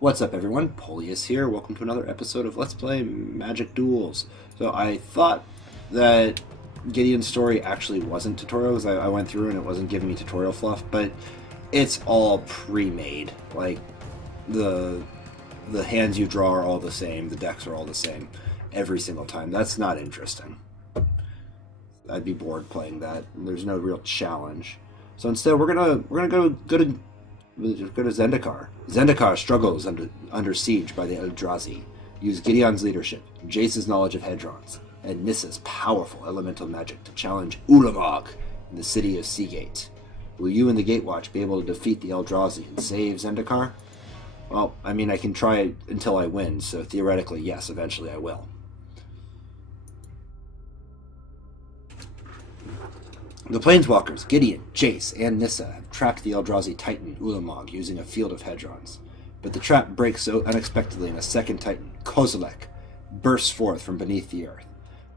What's up, everyone? Polius here. Welcome to another episode of Let's Play Magic Duels. So I thought that Gideon's story actually wasn't tutorial because I went through and it wasn't giving me tutorial fluff, but it's all pre-made. Like the hands you draw are all the same, the decks are all the same every single time. That's not interesting. I'd be bored playing that. There's no real challenge. So instead, we're gonna go to Zendikar. Zendikar struggles under siege by the Eldrazi. Use Gideon's leadership, Jace's knowledge of Hedrons, and Nissa's powerful elemental magic to challenge Ulamog in the city of Seagate. Will you and the Gatewatch be able to defeat the Eldrazi and save Zendikar? Well, I mean, I can try until I win, so theoretically, yes, eventually I will. The Planeswalkers, Gideon, Jace, and Nissa have trapped the Eldrazi Titan, Ulamog, using a field of Hedrons. But the trap breaks so unexpectedly and a second Titan, Kozilek, bursts forth from beneath the earth.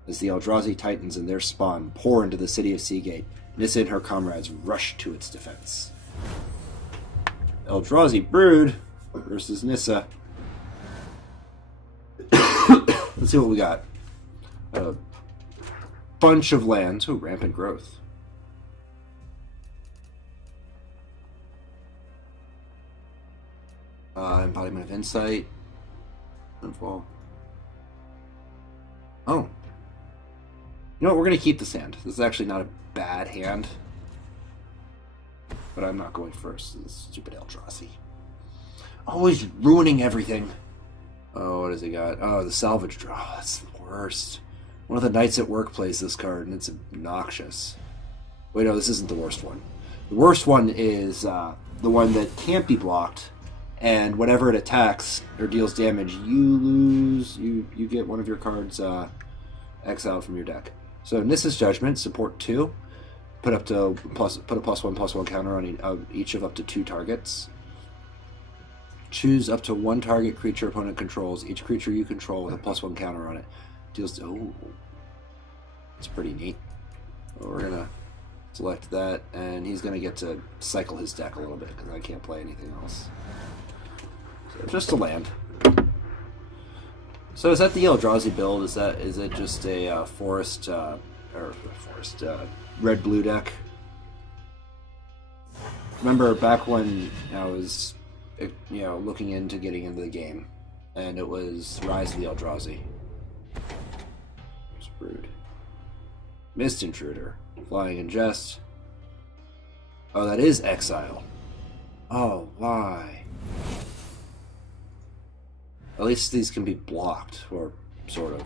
As the Eldrazi Titans and their spawn pour into the city of Seagate, Nissa and her comrades rush to its defense. Eldrazi Brood versus Nissa. Let's see what we got. A bunch of lands. Oh, rampant growth. Embodiment of Insight. Windfall. Oh. You know what? We're going to keep this hand. This is actually not a bad hand. But I'm not going first. This stupid Eldrazi. Always ruining everything. Oh, what has he got? Oh, the salvage draw. That's the worst. One of the Knights at Work plays this card, and it's obnoxious. Wait, no, this isn't the worst one. The worst one is the one that can't be blocked. And whenever it attacks or deals damage, you lose. You get one of your cards exiled from your deck. So Nissa's Judgment, support 2. Put a +1/+1 counter on each of up to 2 targets. Choose up to 1 target creature opponent controls. Each creature you control with a +1 counter on it deals. Oh, it's pretty neat. Well, we're gonna select that, and he's gonna get to cycle his deck a little bit because I can't play anything else. So just a land. So is that the Eldrazi build? Is it just a forest red-blue deck? Remember back when I was looking into getting into the game, and it was Rise of the Eldrazi. It's rude. Mist Intruder, Flying in Jest. Oh, that is Exile. Oh, why? At least these can be blocked, or sort of.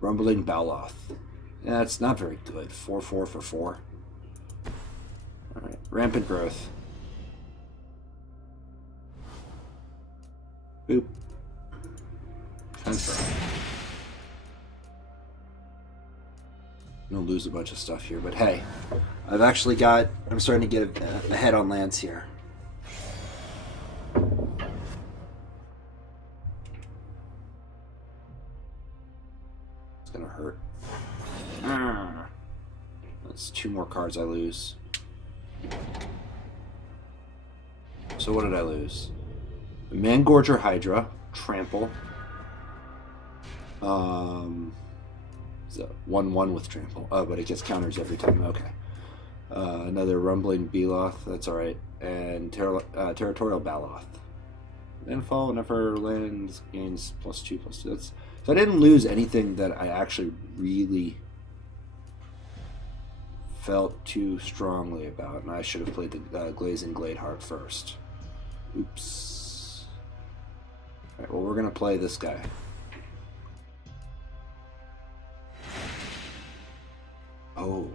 Rumbling Baloth. Yeah, it's not very good. 4/4 for 4. Alright, Rampant Growth. Boop. Transfer. I'm gonna lose a bunch of stuff here, but hey, I'm starting to get ahead on lands here. It's gonna hurt. That's 2 more cards I lose. So what did I lose? Mangorger Hydra, Trample. Is that 1/1 with Trample? Oh, but it gets counters every time. Okay. Another Rumbling Beloth. That's alright. And Territorial Baloth. Landfall whenever lands gains +2/+2. So I didn't lose anything that I actually really felt too strongly about, and I should have played the Glazing Gladeheart first. Oops. Alright, well, we're going to play this guy. Oh.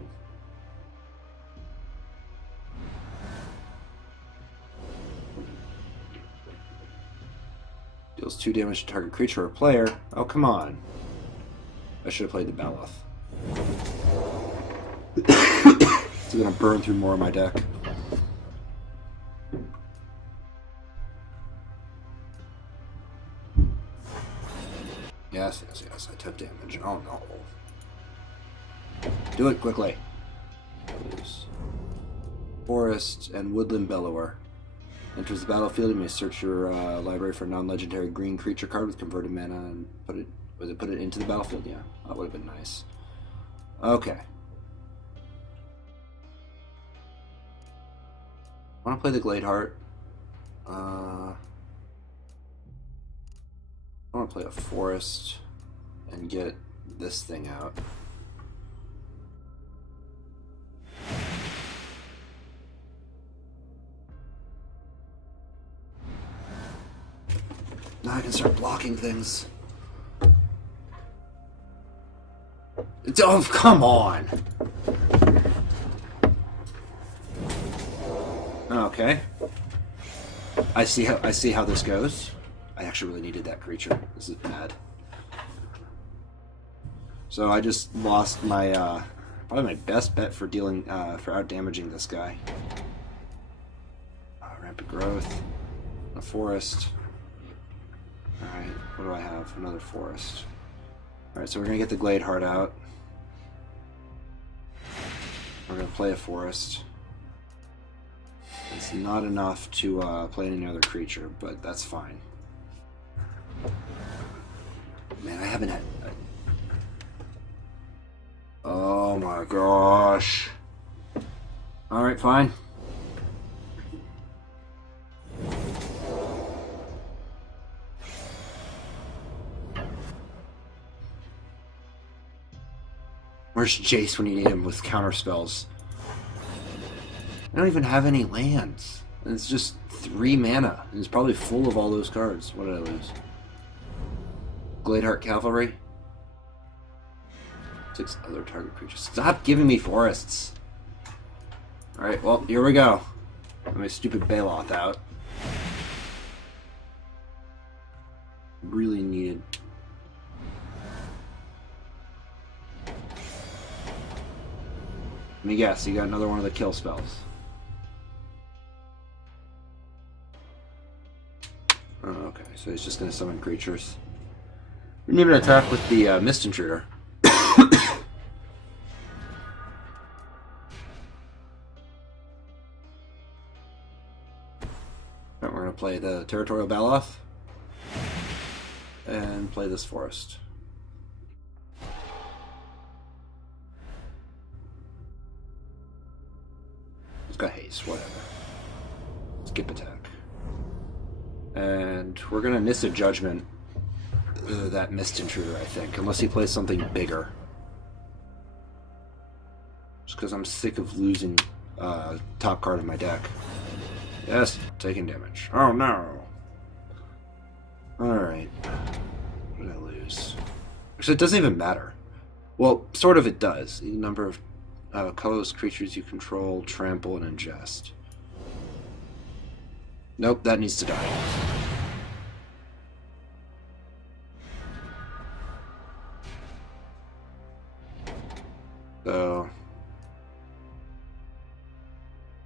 Deals 2 damage to target creature or player. Oh, come on. I should have played the Baloth. It's going to burn through more of my deck. Yes, I took damage. Oh no. Do it quickly. Forest and Woodland Bellower. Enters the battlefield, you may search your library for a non-legendary green creature card with converted mana and put it into the battlefield? Yeah, that would have been nice. Okay. I want to play the Gladeheart. I want to play a Forest and get this thing out. Now I can start blocking things. Oh, come on! Okay. I see how this goes. I actually really needed that creature. This is bad. So I just lost my probably my best bet for dealing for out damaging this guy. Rampant growth, a forest. All right, what do I have? Another forest. All right, so we're gonna get the Gladeheart out. We're gonna play a forest. It's not enough to play any other creature, but that's fine. Man, I haven't had... Oh my gosh. Alright, fine. Where's Jace when you need him with counter spells? I don't even have any lands. It's just 3 mana. And it's probably full of all those cards. What did I lose? Gladeheart Cavalry? 6 other target creatures. Stop giving me forests! Alright, well, here we go. Get my stupid Baloth out. Really needed. Let me guess, you got another one of the kill spells. Oh, okay, so he's just going to summon creatures. We need an attack with the Mist Intruder. We're going to play the Territorial Baloth and play this forest. It's got haste, whatever. Skip attack. And we're going to miss a Judgment that Mist Intruder, I think, unless he plays something bigger. Just because I'm sick of losing top card of my deck. Yes, taking damage. Oh no! Alright. What did I lose? Actually, it doesn't even matter. Well, sort of it does. The number of colorless creatures you control, trample, and ingest. Nope, that needs to die. So...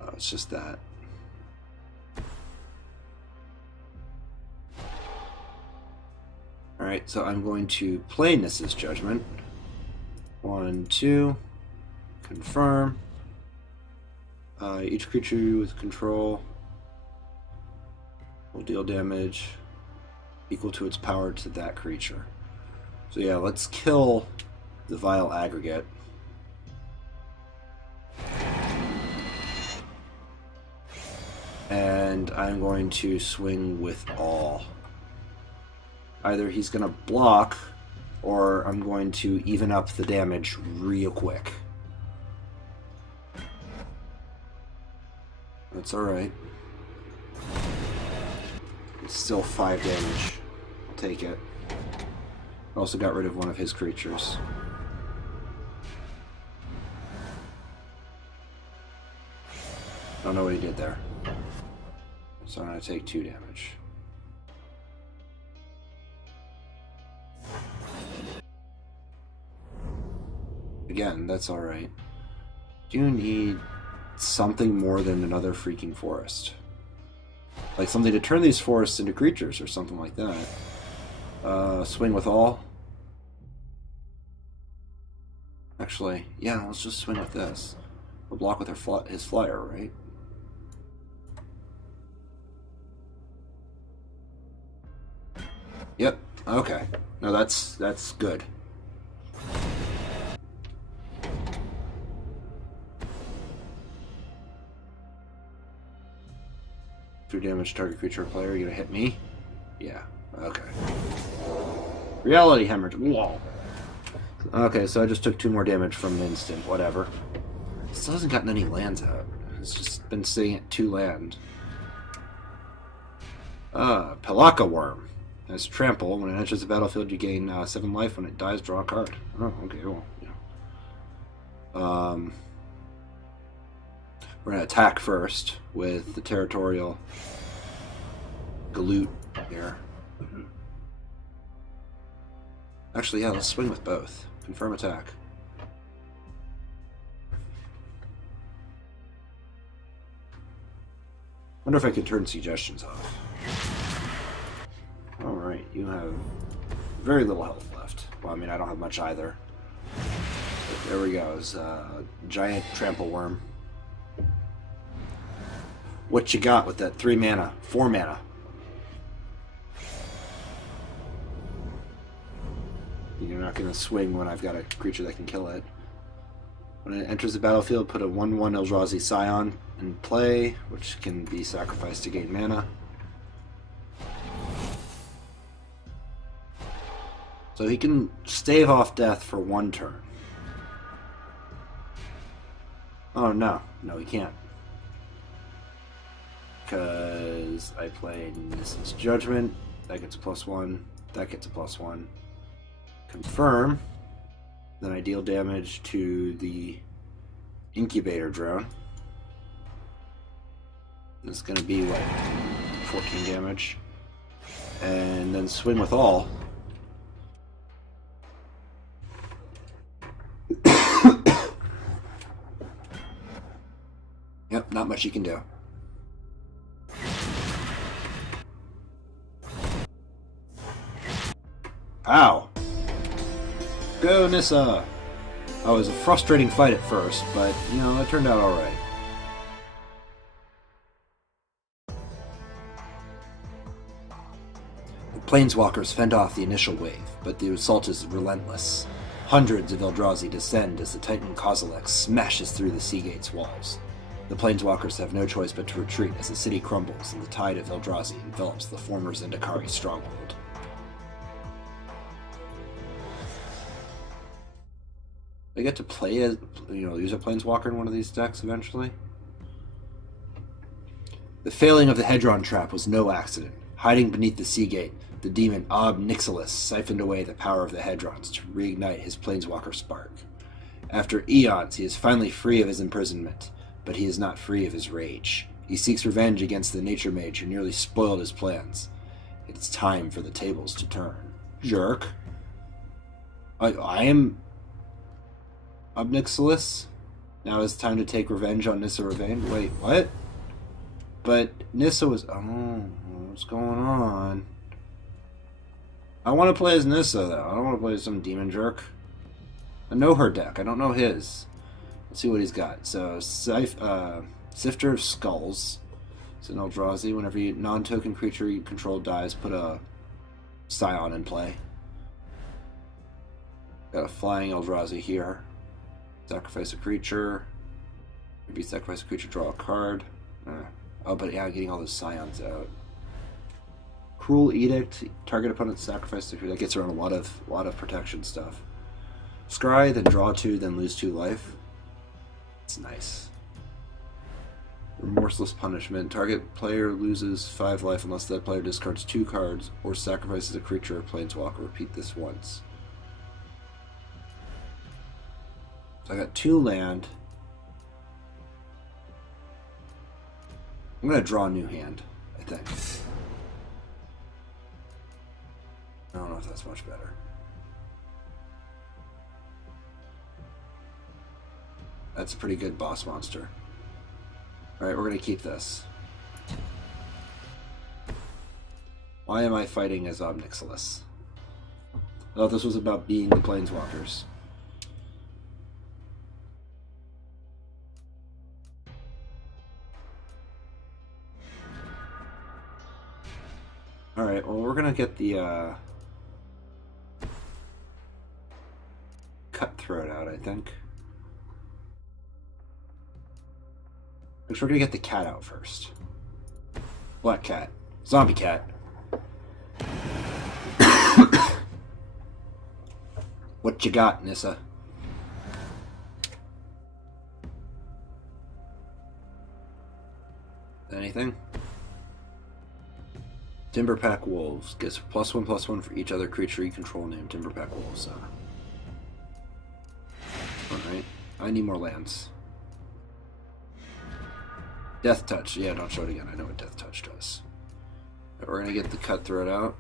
oh, it's just that. Alright, so I'm going to play Nissa's Judgment. 1, 2. Confirm. Each creature with control will deal damage equal to its power to that creature. So yeah, let's kill the Vile Aggregate. And I'm going to swing with all. Either he's going to block, or I'm going to even up the damage real quick. That's alright. It's still 5 damage. I'll take it. Also got rid of one of his creatures. Don't know what he did there. So I'm going to take 2 damage. Again, that's alright. Do you need something more than another freaking forest? Like something to turn these forests into creatures or something like that. Swing with all? Actually, yeah, let's just swing with this. We'll block with his flyer, right? Yep. Okay. No, that's good. If you damage target creature or player, you're gonna hit me? Yeah. Okay. Reality hemorrhage. Whoa. Okay, so I just took 2 more damage from the instant. Whatever. Still hasn't gotten any lands out. It's just been sitting at 2 land. Pelaka Worm. As trample, when it enters the battlefield, you gain 7 life. When it dies, draw a card. Oh, okay. Well, yeah. We're gonna attack first with the territorial Galoot here. Actually, yeah, let's swing with both. Confirm attack. Wonder if I can turn suggestions off. Alright, you have very little health left. Well, I mean, I don't have much either. But there we go. It's giant trample worm. What you got with that 3 mana? 4 mana. You're not going to swing when I've got a creature that can kill it. When it enters the battlefield, put a 1/1 Eldrazi Scion in play, which can be sacrificed to gain mana. So he can stave off death for 1 turn. Oh, no. No, he can't. Because I played Nissa's Judgment. That gets a +1. That gets a +1. Confirm. Then I deal damage to the Incubator Drone. It's going to be, what, 14 damage. And then swing with all. Yep, not much you can do. Ow! Go, Nissa! Oh, it was a frustrating fight at first, but, you know, it turned out alright. The Planeswalkers fend off the initial wave, but the assault is relentless. Hundreds of Eldrazi descend as the Titan Kozilek smashes through the Sea Gate's walls. The Planeswalkers have no choice but to retreat as the city crumbles and the tide of Eldrazi envelops the former Zendikar stronghold. I get to play as, use a Planeswalker in one of these decks eventually. The failing of the Hedron trap was no accident. Hiding beneath the Sea Gate, the demon Ob Nixilis siphoned away the power of the Hedrons to reignite his Planeswalker spark. After eons, he is finally free of his imprisonment, but he is not free of his rage. He seeks revenge against the Nature Mage who nearly spoiled his plans. It's time for the tables to turn. Jerk. I am Ob Nixilis. Now it's time to take revenge on Nissa Revenge. Wait, what? But Nissa was... Oh, what's going on? I want to play as Nissa, though. I don't want to play as some demon jerk. I know her deck. I don't know his. Let's see what he's got. So, Sifter of Skulls. It's an Eldrazi. Whenever you non-token creature you control dies, put a Scion in play. Got a Flying Eldrazi here. Sacrifice a creature. Maybe sacrifice a creature, draw a card. Oh, but yeah, getting all those Scions out. Cruel Edict. Target opponent sacrifice the creature. That gets around a lot of protection stuff. Scry, then draw 2, then lose 2 life. It's nice. Remorseless Punishment. Target player loses 5 life unless that player discards 2 cards or sacrifices a creature or planeswalker. Repeat this once. So I got 2 land. I'm going to draw a new hand, I think. I don't know if that's much better. That's a pretty good boss monster. Alright, we're going to keep this. Why am I fighting as Ob Nixilis? I thought this was about being the Planeswalkers. Alright, well we're going to get the out, I think. We're gonna get the cat out first. Black cat. Zombie cat. What you got, Nissa? Anything? Timberpack Wolves. Gets +1/+1 for each other creature you control named Timberpack Wolves. Alright. I need more lands. Death Touch. Yeah, don't show it again. I know what Death Touch does. We're going to get the Cutthroat out.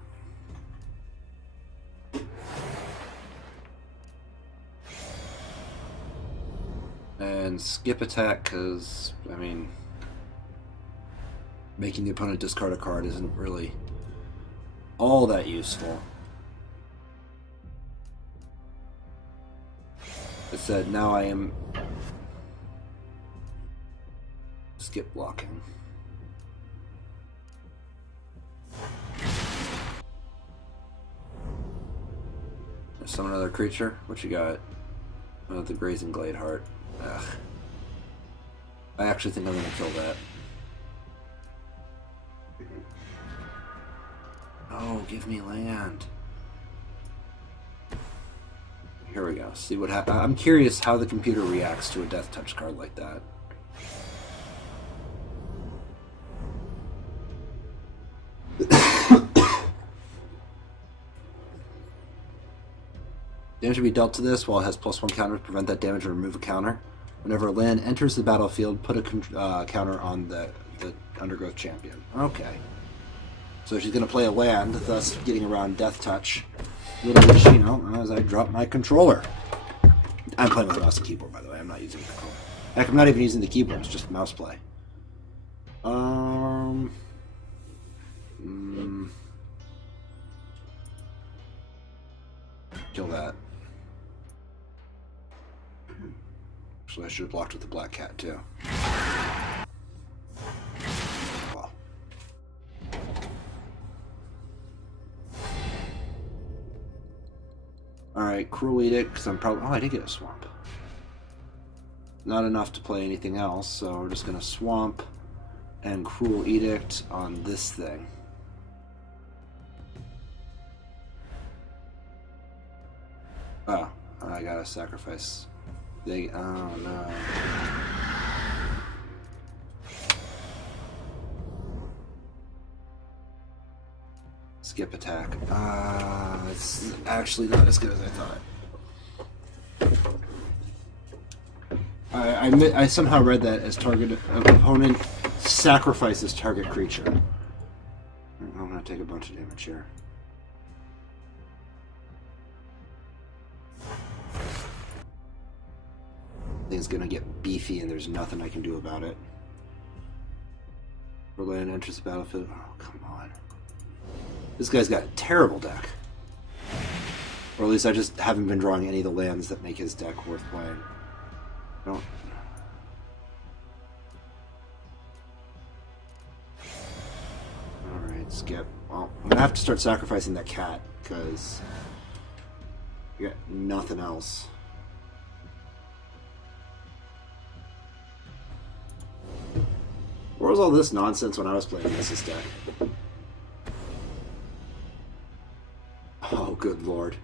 And skip attack, because, I mean, making the opponent discard a card isn't really all that useful. It said now I am skip blocking. Summon another creature. What you got? Oh, the Grazing Glade Heart. Ugh. I actually think I'm gonna kill that. Oh, give me land. Here we go. See what happens. I'm curious how the computer reacts to a Death Touch card like that. Damage to be dealt to this while it has +1 counter to prevent that damage or remove a counter. Whenever a land enters the battlefield, put a counter on the Undergrowth Champion. Okay. So she's going to play a land, thus getting around Death Touch. Little wish, you know, as I drop my controller. I'm playing with a mouse and keyboard, by the way. I'm not using the controller. Heck, I'm not even using the keyboard. It's just mouse play. Kill that. Actually, I should have blocked with the black cat, too. Well. Alright, Cruel Edict, because I'm probably... Oh, I did get a swamp. Not enough to play anything else, so we're just going to swamp and Cruel Edict on this thing. Oh, I gotta sacrifice. Oh no. Skip attack. It's actually not as good as I thought. I somehow read that as target opponent sacrifices target creature. I'm gonna take a bunch of damage here. Thing's gonna get beefy and there's nothing I can do about it. Land enters the battlefield. Oh, come on. This guy's got a terrible deck. Or at least I just haven't been drawing any of the lands that make his deck worth playing. Don't. Alright, skip. Well, I'm gonna have to start sacrificing that cat, because I got nothing else. Where was all this nonsense when I was playing this deck? Oh, good lord.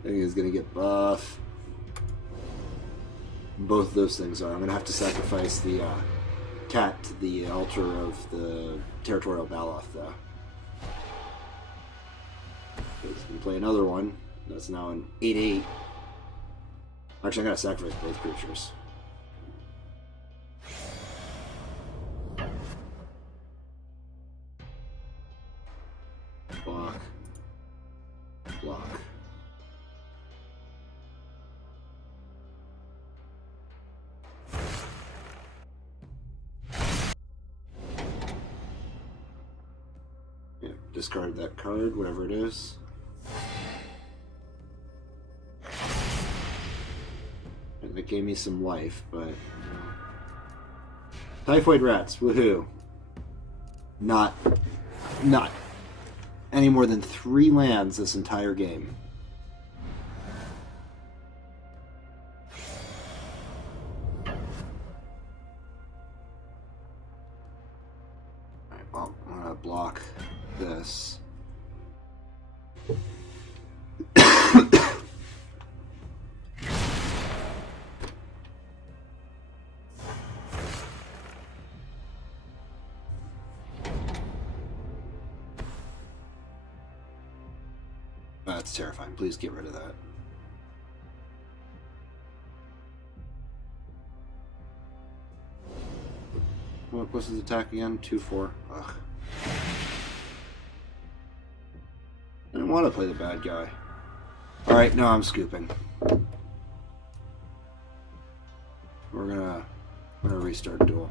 I think he's gonna get buff. Both of those things are. I'm gonna have to sacrifice the cat to the altar of the Territorial Baloth, though. He's gonna play another one. That's now an 8/8. Actually, I gotta sacrifice both creatures. Block. Block. Yeah, discard that card, whatever it is. And that gave me some life, but... Typhoid Rats, woohoo. Not any more than 3 lands this entire game. block this. That's terrifying. Please get rid of that. What's his attack again? 2-4. Ugh. I didn't want to play the bad guy. Alright, no, I'm scooping. We're gonna restart duel.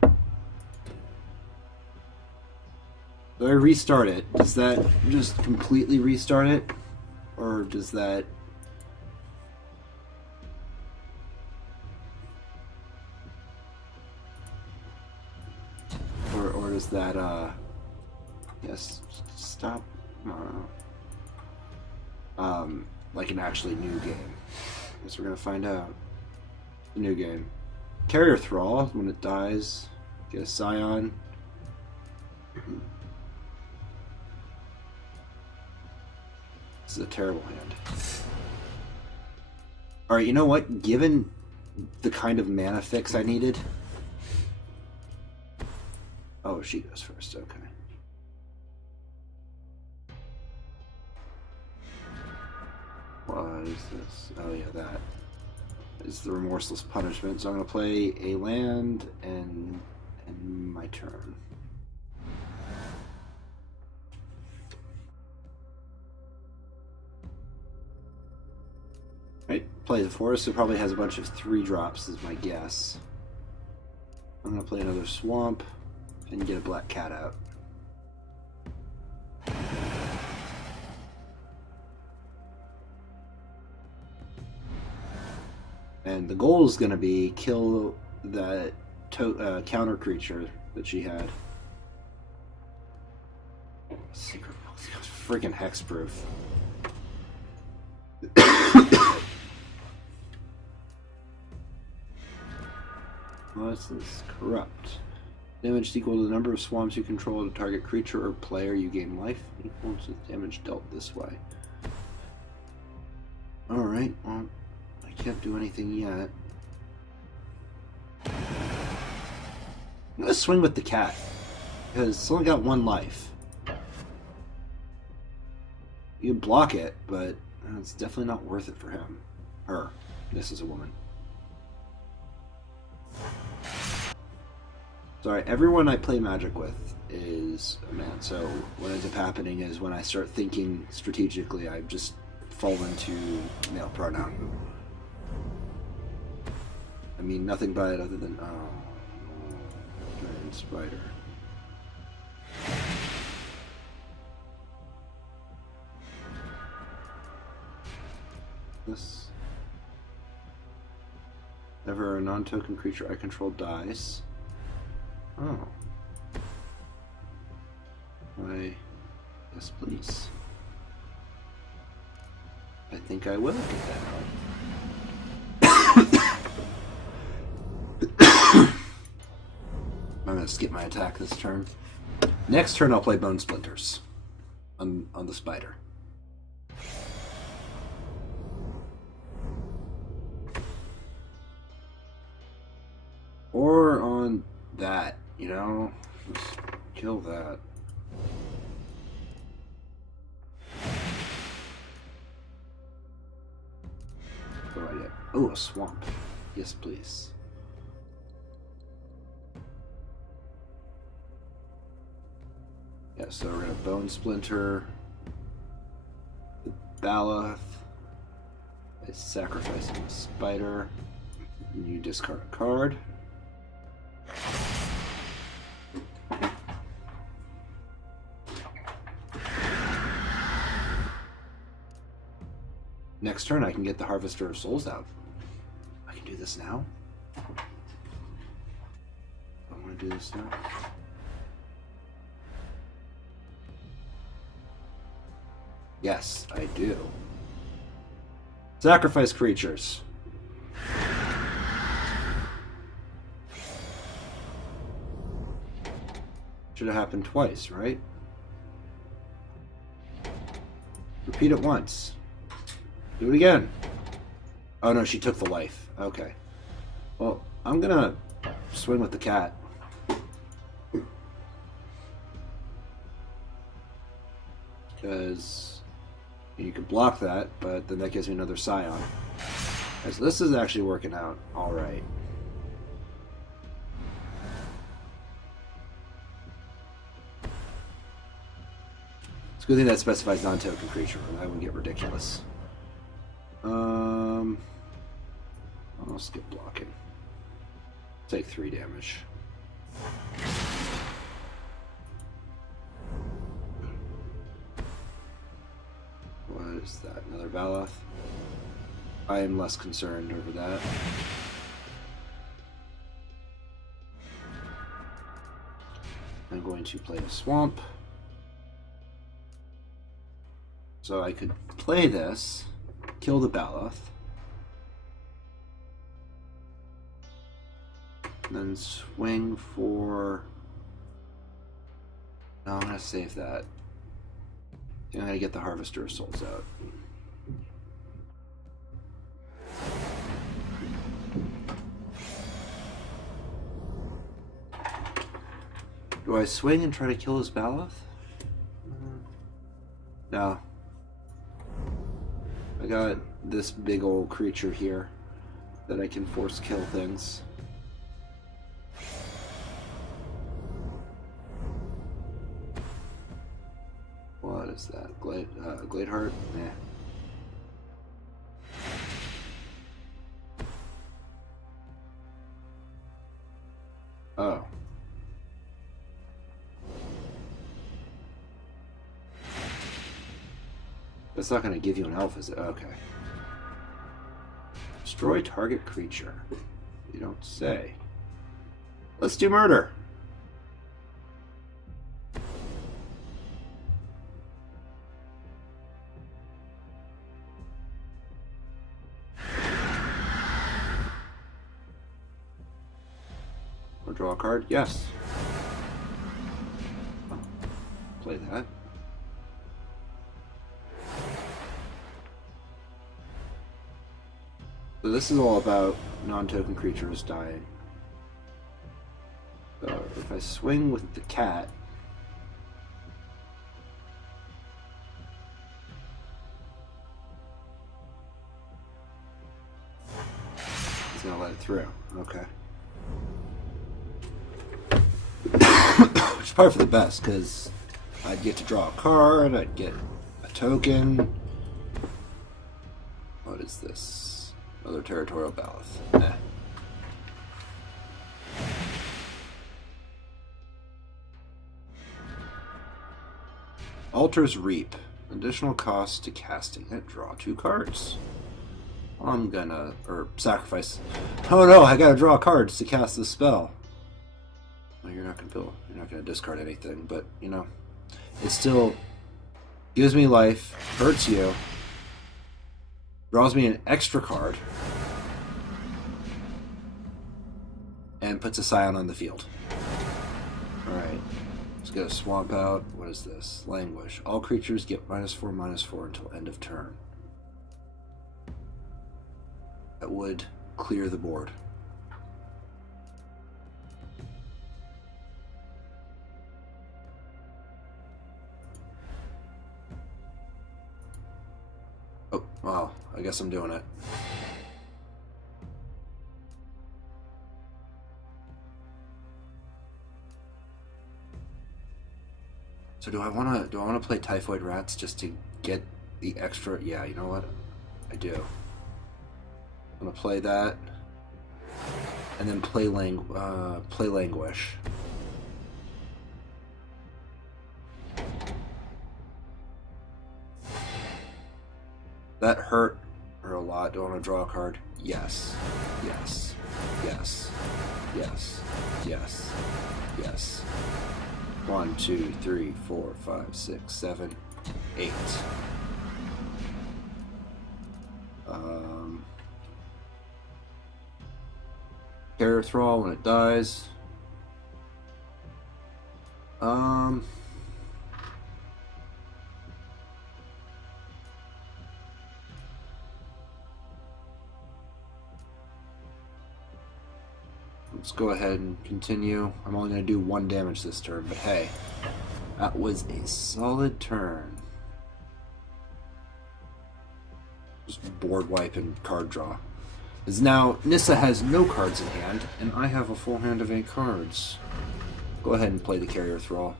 Do I restart it? Does that just completely restart it? Or does that... Or does that, yes, stop? I don't know. Like an actually new game. Guess we're gonna find out. New game. Carrier Thrall, when it dies, get a Scion. This is a terrible hand. Alright, you know what? Given the kind of mana fix I needed... Oh, she goes first, okay. What is this? Oh yeah, that is the Remorseless Punishment. So I'm going to play a land and my turn. Right, play the forest. It probably has a bunch of 3-drops is my guess. I'm going to play another swamp and get a black cat out. And the goal is going to be kill that counter creature that she had. Secret freaking hexproof. What's this? Corrupt. Damage equal to the number of swamps you control to target creature or player. You gain life equal to the damage dealt this way. Alright, well, I can't do anything yet. I'm gonna swing with the cat, because it's only got 1 life. You can block it, but it's definitely not worth it for him. Her. This is a woman. Sorry, everyone I play Magic with is a man, so what ends up happening is when I start thinking strategically, I just fall into male pronoun. I mean, nothing by it other than, Dragon Spider. This. Never a non-token creature I control dies. Oh. Why? Yes, please. I think I will get that. I'm gonna skip my attack this turn. Next turn, I'll play Bone Splinters on the spider. Or on that, you know? Just kill that. What do I get? Oh, a swamp. Yes, please. Yeah, so we're gonna Bone Splinter the Baloth by sacrificing the spider. You discard a card. Next turn, I can get the Harvester of Souls out. I can do this now. I want to do this now. Yes, I do. Sacrifice creatures. Should have happened twice, right? Repeat it once. Do it again. Oh no, she took the life. Okay. Well, I'm gonna swing with the cat. Because you can block that, but then that gives me another scion. Right, so this is actually working out alright. It's a good thing that specifies non-token creature, or that would get ridiculous. I'll skip blocking. Take 3 damage. What is that? Another Baloth? I am less concerned over that. I'm going to play a swamp. So I could play this, kill the Baloth, and then swing for... No, I'm going to save that. I'm going to get the Harvester of Souls out. Do I swing and try to kill his Baloth? No. I got this big old creature here that I can force kill things. What is that? Gladeheart? Nah. Oh. That's not going to give you an elf, is it? Okay. Destroy target creature. You don't say. Let's do murder. Or draw a card? Yes. Play that. So this is all about non-token creatures dying. So if I swing with the cat, he's gonna let it through. Okay. Which is probably for the best, because I'd get to draw a card, I'd get a token. What is this? Another Territorial Baloth. Nah. Altar's Reap. Additional cost to casting it. Draw 2 cards. I'm gonna... or sacrifice. Oh no, I gotta draw cards to cast this spell. Well, you're not gonna discard anything, but, you know, it still gives me life, hurts you, draws me an extra card, and puts a Scion on the field. Alright, let's get a Swamp out. What is this? Languish. All creatures get -4/-4 until end of turn. That would clear the board. Oh, wow. I guess I'm doing it. So do I wanna play Typhoid Rats just to get the extra? Yeah, you know what? I do. I'm gonna play that, and then play Languish. That hurt her a lot. Do I want to draw a card? Yes. Yes. Yes. Yes. Yes. Yes. 1, 2, 3, 4, 5, 6, 7, 8. Terror Thrall when it dies. let's go ahead and continue. I'm only going to do 1 damage this turn, but hey, that was a solid turn. Just board wipe and card draw. As now, Nissa has no cards in hand, and I have a full hand of 8 cards. Go ahead and play the Carrier Thrall.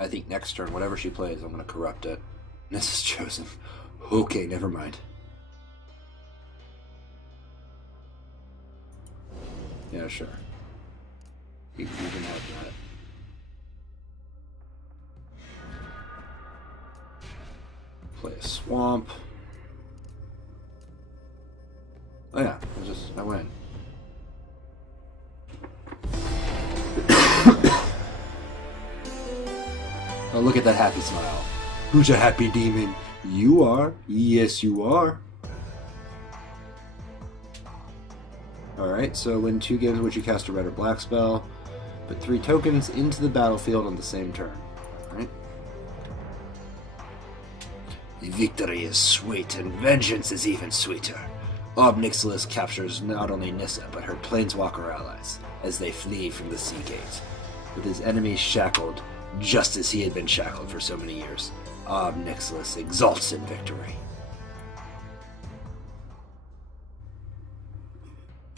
I think next turn, whatever she plays, I'm going to corrupt it. Nissa's chosen. Okay, never mind. Yeah, sure. You can have that. Play a swamp. Oh yeah, I win. Oh, look at that happy smile. Who's a happy demon? You are. Yes, you are. Alright, so win 2 games in which you cast a red or black spell. Put 3 tokens into the battlefield on the same turn. Alright? Victory is sweet, and vengeance is even sweeter. Ob Nixilis captures not only Nissa, but her planeswalker allies, as they flee from the Sea Gate. With his enemies shackled, just as he had been shackled for so many years, Ob Nixilis exults in victory.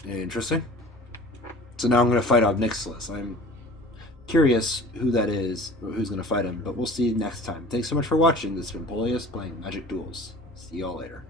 Interesting. So now I'm going to fight Ob Nixilis. I'm curious who that is, or who's going to fight him, but we'll see next time. Thanks so much for watching. This has been Polius playing Magic Duels. See y'all later.